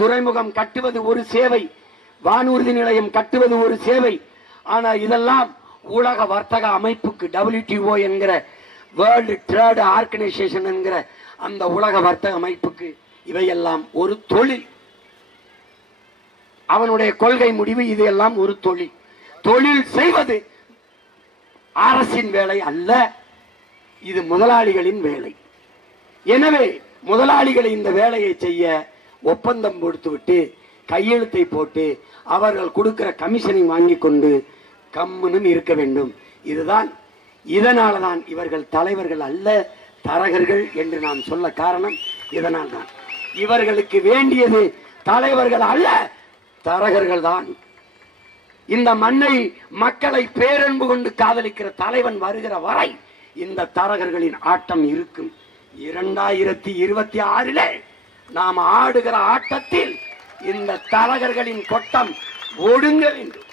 துறைமுகம் கட்டுவது ஒரு சேவை, வானூர்தி நிலையம் கட்டுவது ஒரு சேவை. ஆனா இதெல்லாம் உலக வர்த்தக அமைப்புக்கு, WTO என்கிற வேர்ல்டு ட்ரேட் ஆர்கனைசேஷன் என்கிற அந்த உலக வர்த்தக அமைப்புக்கு இவையெல்லாம் ஒரு தொழில். அவனுடைய கொள்கை முடிவு இது எல்லாம் ஒரு தொழில். தொழில் செய்வது அரசின் வேலை அல்ல, இது முதலாளிகளின் வேலை. எனவே முதலாளிகளை இந்த வேலையை செய்ய ஒப்பந்தம் கொடுத்துவிட்டு கையெழுத்தை போட்டு அவர்கள் கொடுக்கிற கமிஷனை வாங்கி கொண்டு கம்முன்னு இருக்க வேண்டும். இதுதான். இதனால்தான் இவர்கள் தலைவர்கள் அல்ல, தரகர்கள் என்று நான் சொல்ல காரணம் இதனால் தான். இவர்களுக்கு வேண்டியது தலைவர்கள் அல்ல, தரகர்கள் தான். இந்த மண்ணை, மக்களை பேரன்பு கொண்டு காதலிக்கிற தலைவன் வருகிற வரை இந்த தரகர்களின் ஆட்டம் இருக்கும். 2026 நாம் ஆடுகிற ஆட்டத்தில் இந்த தரகர்களின் கொட்டம் ஒடுங்க வேண்டும்.